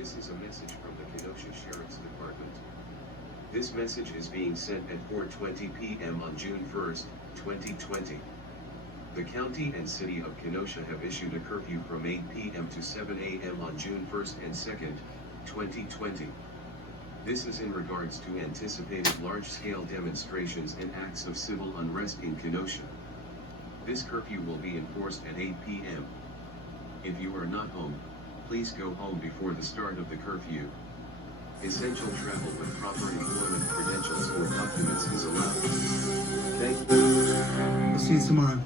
This is a message from the Kenosha Sheriff's Department. This message is being sent at 4:20 p.m. on June 1st, 2020. The county and city of Kenosha have issued a curfew from 8 p.m. to 7 a.m. on June 1st and 2nd, 2020. This is in regards to anticipated large-scale demonstrations and acts of civil unrest in Kenosha. This curfew will be enforced at 8 p.m. If you are not home, please go home before the start of the curfew. Essential travel with proper employment credentials or documents is allowed. Thank you. We'll see you tomorrow.